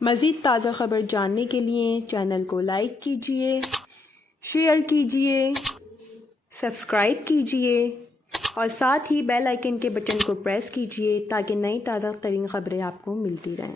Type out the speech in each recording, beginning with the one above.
मज़ीद ताज़ा ख़बर जानने के लिए चैनल को लाइक कीजिए, शेयर कीजिए, सब्सक्राइब कीजिए और साथ ही बेल आइकन के बटन को प्रेस कीजिए ताकि नई ताज़ा तरीन ख़बरें आपको मिलती रहें।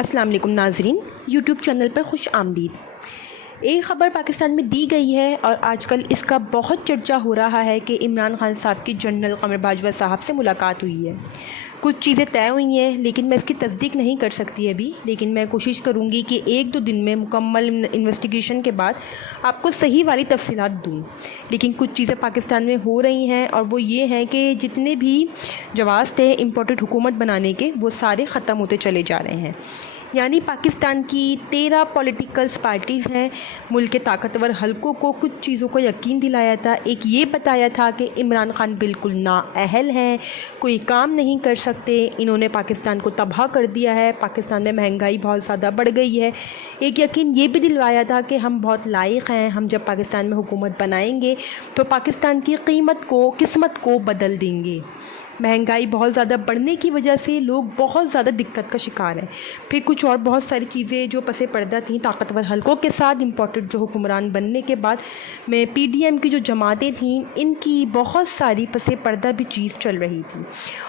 अस्सलाम वालेकुम नाज़रीन, यूट्यूब चैनल पर खुश आमदीद। एक ख़बर पाकिस्तान में दी गई है और आजकल इसका बहुत चर्चा हो रहा है कि इमरान खान साहब की जनरल क़मर बाजवा साहब से मुलाकात हुई है। कुछ चीज़ें तय हुई हैं लेकिन मैं इसकी तस्दीक नहीं कर सकती अभी, लेकिन मैं कोशिश करूँगी कि 1-2 दिन में मुकम्मल इन्वेस्टिगेशन के बाद आपको सही वाली तफसीलात दूँ। लेकिन कुछ चीज़ें पाकिस्तान में हो रही हैं और वो ये हैं कि जितने भी जवाज़ थे इम्पोर्टेड हुकूमत बनाने के वो सारे ख़त्म होते चले जा रहे हैं। यानी पाकिस्तान की 13 पॉलिटिकल्स पार्टीज़ हैं। मुल्क के ताकतवर हलकों को कुछ चीज़ों को यकीन दिलाया था। एक ये बताया था कि इमरान खान बिल्कुल नाअहल हैं, कोई काम नहीं कर सकते, इन्होंने पाकिस्तान को तबाह कर दिया है, पाकिस्तान में महंगाई बहुत ज़्यादा बढ़ गई है। एक यकीन ये भी दिलवाया था कि हम बहुत लायक हैं, हम जब पाकिस्तान में हुकूमत बनाएंगे तो पाकिस्तान की किस्मत को बदल देंगे। महंगाई बहुत ज़्यादा बढ़ने की वजह से लोग बहुत ज़्यादा दिक्कत का शिकार हैं। फिर कुछ और बहुत सारी चीज़ें जो पसे पर्दा थीं ताकतवर हलकों के साथ इम्पोर्टेड जो हुक्मरान बनने के बाद में पीडीएम की जो जमातें थीं इनकी बहुत सारी पसे पर्दा भी चीज़ चल रही थी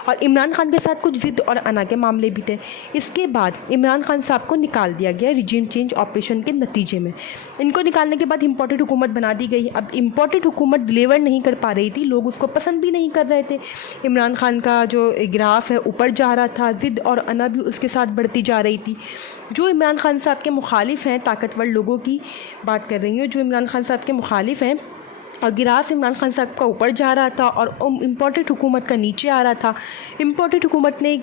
और इमरान खान के साथ कुछ ज़िद और अना के मामले भी थे। इसके बाद इमरान खान साहब को निकाल दिया गया रिजीम चेंज ऑपरेशन के नतीजे में। इनको निकालने के बाद इम्पोर्टेड हुकूमत बना दी गई। अब इम्पोर्टेड हुकूमत डिलीवर नहीं कर पा रही थी, लोग उसको पसंद भी नहीं कर रहे थे। इमरान खान का जो ग्राफ है ऊपर जा रहा था, ज़िद और अना भी उसके साथ बढ़ती जा रही थी। जो इमरान खान साहब के मुखालिफ हैं, ताकतवर लोगों की बात कर रही हूँ, जो इमरान खान साहब के मुखालिफ हैं और गिराफ इमरान खान साहब का ऊपर जा रहा था और इम्पोर्टेड हुकूमत का नीचे आ रहा था। इम्पोर्टेड हुकूमत ने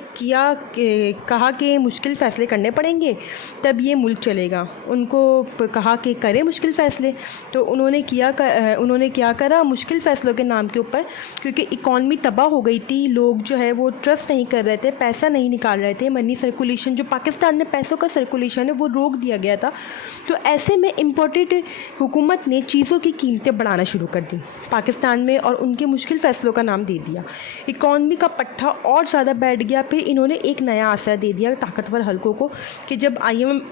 कहा कि मुश्किल फ़ैसले करने पड़ेंगे तब ये मुल्क चलेगा। उनको कहा कि करें मुश्किल फ़ैसले, तो उन्होंने क्या करा मुश्किल फ़ैसलों के नाम के ऊपर, क्योंकि इकॉनमी तबाह हो गई थी, लोग जो है वो ट्रस्ट नहीं कर रहे थे, पैसा नहीं निकाल रहे थे, मनी सर्कुलेशन जो पाकिस्तान में पैसों का सर्कुलेशन है वो रोक दिया गया था। तो ऐसे में इम्पोर्टेड हुकूमत ने चीज़ों की कीमतें बढ़ाना शुरू कर दी पाकिस्तान में और उनके मुश्किल फ़ैसलों का नाम दे दिया। इकॉनमी का पट्टा और ज़्यादा बैठ गया। फिर इन्होंने एक नया आसरा दे दिया ताकतवर हलकों को कि जब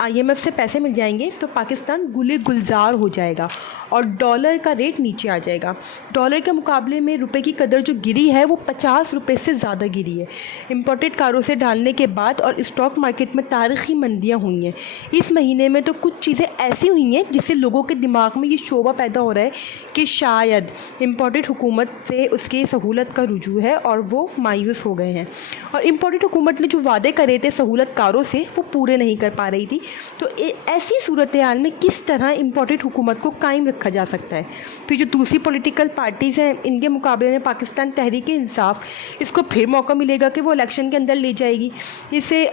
IMF से पैसे मिल जाएंगे तो पाकिस्तान गुले गुलजार हो जाएगा और डॉलर का रेट नीचे आ जाएगा। डॉलर के मुकाबले में रुपए की कदर जो गिरी है वो 50 रुपये से ज़्यादा गिरी है इम्पोर्टेड कारों से डालने के बाद। और स्टॉक मार्केट में तारीख़ी मंदियाँ हुई हैं इस महीने में। तो कुछ चीज़ें ऐसी हुई हैं जिससे लोगों के दिमाग में ये शोभा पैदा हो रहा है कि शायद इम्पोर्टेड हुकूमत से उसकी सहूलत का रुजू है और वो मायूस हो गए हैं। और इम्पोर्टेड हुकूमत ने जो वादे करे थे सहूलतकारों से वो पूरे नहीं कर पा रही थी। तो ऐसी सूरत हाल में किस तरह इम्पोर्टेड हुकूमत को कायम रखा जा सकता है। फिर जो दूसरी पॉलिटिकल पार्टीज़ हैं इनके मुकाबले में पाकिस्तान तहरीक इंसाफ, इसको फिर मौका मिलेगा कि वो इलेक्शन के अंदर ले जाएगी। इससे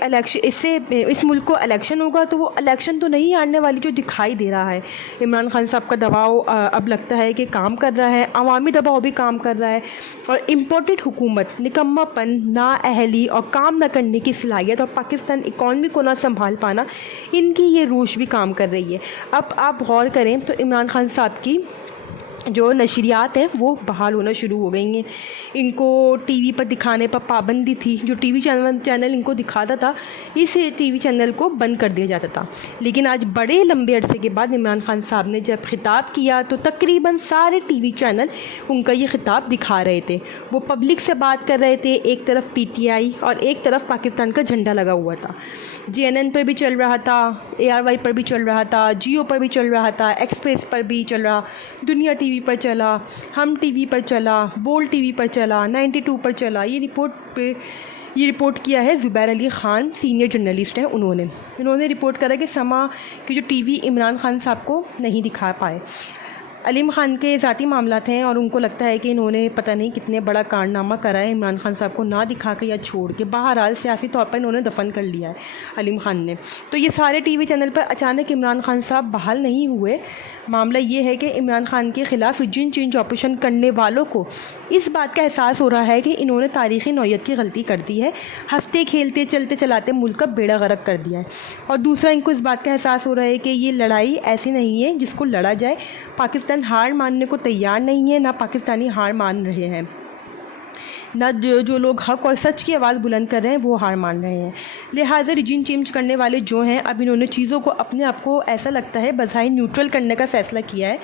इस मुल्क को इलेक्शन होगा तो वो इलेक्शन तो नहीं हारने वाली जो दिखाई दे रहा है। इमरान खान साहब का दबाव अब लगता है कि काम कर रहा है, अवामी दबाव भी काम कर रहा है और इम्पोर्टेड हुकूमत निकम्मापन, नाअहली और काम न करने की सलाहियत और पाकिस्तान इकॉनमी को ना संभाल पाना, इनकी ये रूश भी काम कर रही है। अब आप गौर करें तो इमरान खान साहब की जो नशरियात हैं वो बहाल होना शुरू हो गई हैं। इनको टीवी पर दिखाने पर पाबंदी थी। जो टीवी चैनल इनको दिखाता था इस टीवी चैनल को बंद कर दिया जाता था। लेकिन आज बड़े लंबे अरसे के बाद इमरान खान साहब ने जब खिताब किया तो तकरीबन सारे टीवी चैनल उनका ये खिताब दिखा रहे थे। वो पब्लिक से बात कर रहे थे, एक तरफ PTI और एक तरफ पाकिस्तान का झंडा लगा हुआ था। JNN पर भी चल रहा था, ARY पर भी चल रहा था, जियो पर भी चल रहा था, एक्सप्रेस पर भी चल रहा, दुनिया टीवी पर चला, हम टीवी पर चला, बोल्ड टीवी पर चला, 92 पर चला। ये रिपोर्ट किया है ज़ुबैर अली ख़ान, सीनियर जर्नलिस्ट हैं। उन्होंने रिपोर्ट करा कि समा की जो टीवी इमरान खान साहब को नहीं दिखा पाए। अलीम ख़ान के ज़ाती मामलात हैं और उनको लगता है कि इन्होंने पता नहीं कितने बड़ा कारनामा करा है इमरान खान साहब को ना दिखा के या छोड़ के। बहरहाल सियासी तौर पर इन्होंने दफन कर लिया है अलीम ख़ान ने। तो ये सारे टीवी चैनल पर अचानक इमरान खान साहब बहाल नहीं हुए। मामला ये है कि इमरान खान के ख़िलाफ़ रिजीम चेंज ऑपरेशन करने वालों को इस बात का एहसास हो रहा है कि इन्होंने तारीख़ी नौयत की गलती कर दी है, हंसते खेलते चलते चलाते मुल्क का बेड़ा गर्क कर दिया है। और दूसरा, इनको इस बात का एहसास हो रहा है कि ये लड़ाई ऐसी नहीं है जिसको लड़ा जाए। पाकिस्तान हार मानने को तैयार नहीं है, ना पाकिस्तानी हार मान रहे हैं। ना जो लोग हक और सच की आवाज़ बुलंद कर रहे हैं वो हार मान रहे हैं। लिहाजा रिजीम चेंज करने वाले जो हैं, अब इन्होंने चीज़ों को अपने आप को ऐसा लगता है बज़ाहिर न्यूट्रल करने का फ़ैसला किया है।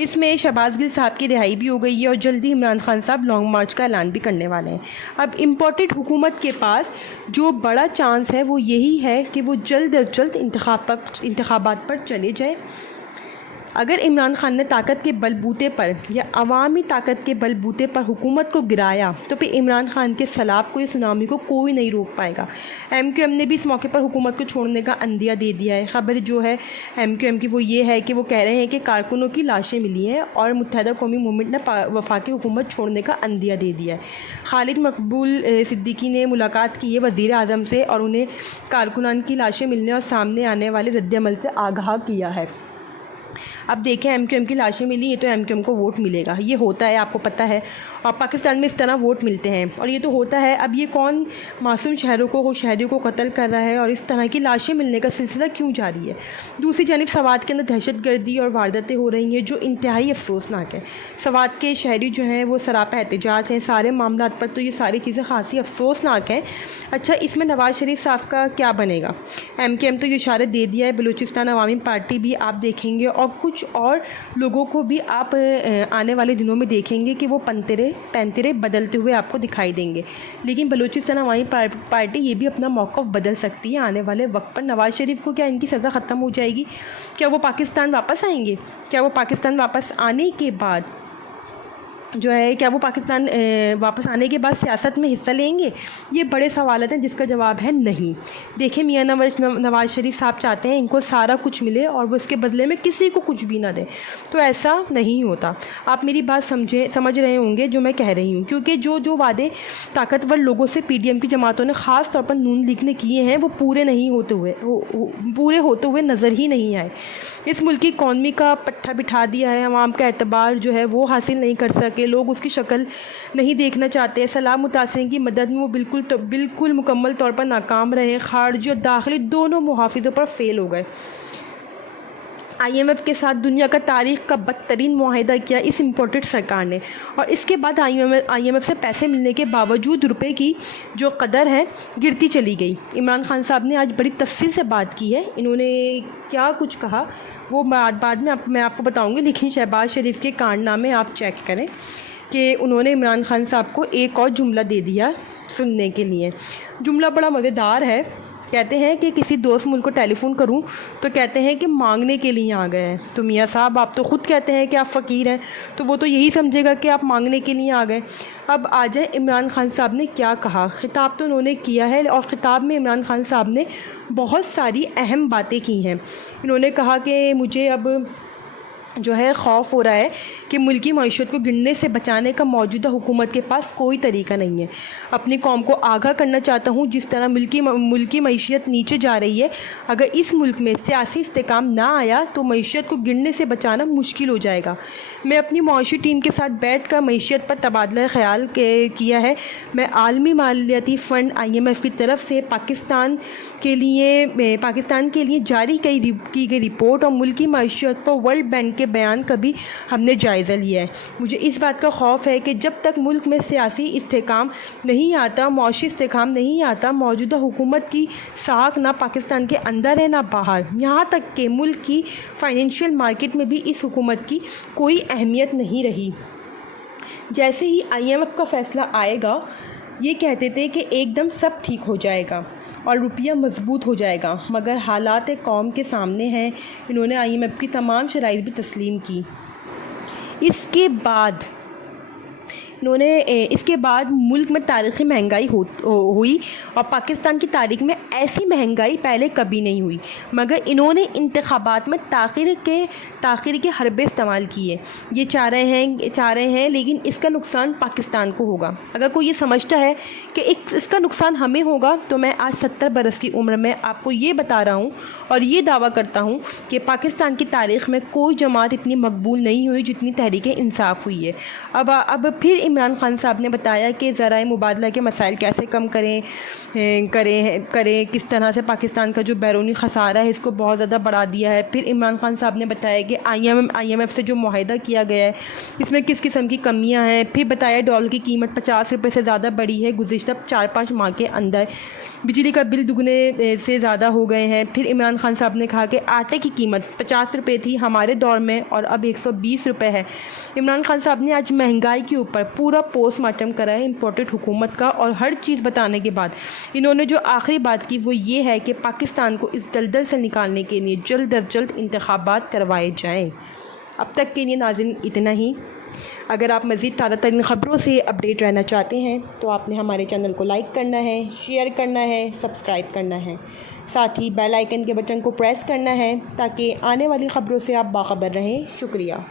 इसमें शहबाज गिल साहब की रिहाई भी हो गई है और जल्दी इमरान खान साहब लॉन्ग मार्च का ऐलान भी करने वाले हैं। अब इम्पोर्टेड हुकूमत के पास जो बड़ा चांस है वो यही है कि वो जल्द अज जल्द इंतखाबात पर चले जाए। अगर इमरान खान ने ताकत के बलबूते पर या अवामी ताकत के बलबूते पर हुकूमत को गिराया तो फिर इमरान खान के सैलाब को या सुनामी को कोई नहीं रोक पाएगा। MQM ने भी इस मौके पर हुकूमत को छोड़ने का अंदिया दे दिया है। ख़बर जो है MQM की वो ये है कि वो कह रहे हैं कि कारकुनों की लाशें मिली हैं और मुत्तहदा कौमी मूवमेंट ने वफाकी हुकूमत छोड़ने का अंदिया दे दिया है। खालिद मकबूल सिद्दीकी ने मुलाकात की है वज़ीर आज़म से और उन्हें कारकुनान की लाशें मिलने और सामने आने वाले रद्द-ए-अमल से आगाह किया है। अब देखें MQM की लाशें मिली है तो MQM को वोट मिलेगा, ये होता है, आपको पता है। और पाकिस्तान में इस तरह वोट मिलते हैं और ये तो होता है। अब ये कौन मासूम शहरियों को कत्ल कर रहा है और इस तरह की लाशें मिलने का सिलसिला क्यों जारी है। दूसरी जानिब सवात के अंदर दहशतगर्दी और वारदातें हो रही हैं जो इंतहाई अफसोसनाक है। सवात के शहरी जो हैं वो सरापा एहतजाज हैं सारे मामला पर, तो ये सारी चीज़ें खासी अफसोसनाक हैं। अच्छा, इसमें नवाज़ शरीफ साहब का क्या बनेगा। MQM तो ये इशारा दे दिया है, बलूचिस्तान अवामी पार्टी भी आप देखेंगे और कुछ और लोगों को भी आप आने वाले दिनों में देखेंगे कि वो पैंतरे बदलते हुए आपको दिखाई देंगे। लेकिन बलूचिस्तान अवामी पार्टी ये भी अपना मौक़िफ़ बदल सकती है आने वाले वक्त पर। नवाज़ शरीफ को क्या इनकी सज़ा ख़त्म हो जाएगी? क्या वो पाकिस्तान वापस आएंगे? क्या वो पाकिस्तान वापस आने के बाद जो है क्या वो पाकिस्तान वापस आने के बाद सियासत में हिस्सा लेंगे? ये बड़े सवाल हैं जिसका जवाब है नहीं। देखिए, मियां नवाज़ शरीफ साहब चाहते हैं इनको सारा कुछ मिले और वो इसके बदले में किसी को कुछ भी ना दें, तो ऐसा नहीं होता। आप मेरी बात समझ रहे होंगे जो मैं कह रही हूँ, क्योंकि जो वादे ताकतवर लोगों से PDM की जमातों ने ख़ास तौर पर नून लीग ने किए हैं वो पूरे होते हुए नज़र ही नहीं आए। इस मुल्क की इकॉनमी का पट्टा बिठा दिया है, आवाम का एतबार जो है वो हासिल नहीं कर सके, लोग उसकी शक्ल नहीं देखना चाहते। सलाम मुतासिरीन की मदद में वो बिल्कुल मुकम्मल तौर पर नाकाम रहे। खारजी और दाखिली दोनों मुहाफिजों पर फेल हो गए। IMF के साथ दुनिया का तारीख़ का बदतरीन मुआहिदा किया इस इम्पोर्टेड सरकार ने, और इसके बाद IMF से पैसे मिलने के बावजूद रुपए की जो कदर है गिरती चली गई। इमरान खान साहब ने आज बड़ी तफसील से बात की है। इन्होंने क्या कुछ कहा वो बाद में मैं आपको बताऊंगी। लेकिन शहबाज शरीफ के कारनामे आप चेक करें कि उन्होंने इमरान खान साहब को एक और जुमला दे दिया सुनने के लिए। जुमला बड़ा मज़ेदार है। कहते हैं कि किसी दोस्त मुल्क को टेलीफ़ोन करूं तो कहते हैं कि मांगने के लिए आ गए हैं। तो मियाँ साहब आप तो ख़ुद कहते हैं कि आप फ़कीर हैं, तो वो तो यही समझेगा कि आप मांगने के लिए आ गए। अब आ जाए इमरान खान साहब ने क्या कहा। ख़िताब तो उन्होंने किया है और ख़िताब में इमरान खान साहब ने बहुत सारी अहम बातें की हैं। इन्होंने कहा कि मुझे अब जो है खौफ हो रहा है कि मुल्की मईशत को गिरने से बचाने का मौजूदा हुकूमत के पास कोई तरीका नहीं है। अपनी कौम को आगाह करना चाहता हूँ, जिस तरह मुल्की मईशत नीचे जा रही है, अगर इस मुल्क में सियासी इस्तेकाम ना आया तो मईशत को गिरने से बचाना मुश्किल हो जाएगा। मैं अपनी मुआशी टीम के साथ बैठ कर मईशत पर तबादला ख्याल किया है। मैं आलमी मालियाती फ़ंड IMF की तरफ से पाकिस्तान के लिए जारी की गई रिपोर्ट और मुल्की मईशत पर वर्ल्ड बैंक के बयान का भी हमने जायज़ा लिया है। मुझे इस बात का खौफ है कि जब तक मुल्क में सियासी इस्तेकाम नहीं आता, मौशी इस्तेकाम नहीं आता, मौजूदा हुकूमत की साख ना पाकिस्तान के अंदर है ना बाहर, यहाँ तक कि मुल्क की फाइनेंशियल मार्केट में भी इस हुकूमत की कोई अहमियत नहीं रही। जैसे ही IMF का फ़ैसला आएगा, ये कहते थे कि एकदम सब ठीक हो जाएगा और रुपया मजबूत हो जाएगा, मगर हालात कौम के सामने हैं। इन्होंने IMF की तमाम शराइत भी तस्लीम की। इसके बाद मुल्क में तारीख़ी महंगाई हुई और पाकिस्तान की तारीख़ में ऐसी महंगाई पहले कभी नहीं हुई, मगर इन्होंने इंतखाबात में ताख़ीर के हरबे इस्तेमाल किए। ये चाह रहे हैं लेकिन इसका नुकसान पाकिस्तान को होगा। अगर कोई ये समझता है कि इसका नुकसान हमें होगा, तो मैं आज 70 बरस की उम्र में आपको ये बता रहा हूँ और ये दावा करता हूँ कि पाकिस्तान की तारीख़ में कोई जमात इतनी मकबूल नहीं हुई जितनी तहरीक इंसाफ हुई है। अब फिर इमरान खान साहब ने बताया कि ज़राए मुबादला के मसाइल कैसे कम करें, किस तरह से पाकिस्तान का जो बैरूनी खसारा है इसको बहुत ज़्यादा बढ़ा दिया है। फिर इमरान खान साहब ने बताया कि IMF से जो मुआहदा किया गया है इसमें किस किस्म की कमियां हैं। फिर बताया डॉलर की कीमत 50 रुपये से ज़्यादा बढ़ी है गुज़िश्ता 4-5 माह के अंदर। बिजली का बिल दुगने से ज़्यादा हो गए हैं। फिर इमरान खान साहब ने कहा कि आटे की कीमत 50 रुपये थी हमारे दौर में और अब 120 रुपये है। इमरान खान साहब ने आज महंगाई के ऊपर पूरा पोस्टमार्टम करा है इम्पोर्टेड हुकूमत का, और हर चीज़ बताने के बाद इन्होंने जो आखिरी बात की वो ये है कि पाकिस्तान को इस दलदल से निकालने के लिए जल्द अज जल्द इंतखाबात करवाए जाएँ। अब तक के लिए नाज़रीन इतना ही। अगर आप मज़ीद ताज़ा तरीन ख़बरों से अपडेट रहना चाहते हैं तो आपने हमारे चैनल को लाइक करना है, शेयर करना है, सब्सक्राइब करना है, साथ ही बेल आइकन के बटन को प्रेस करना है ताकि आने वाली ख़बरों से आप बाखबर रहें। शुक्रिया।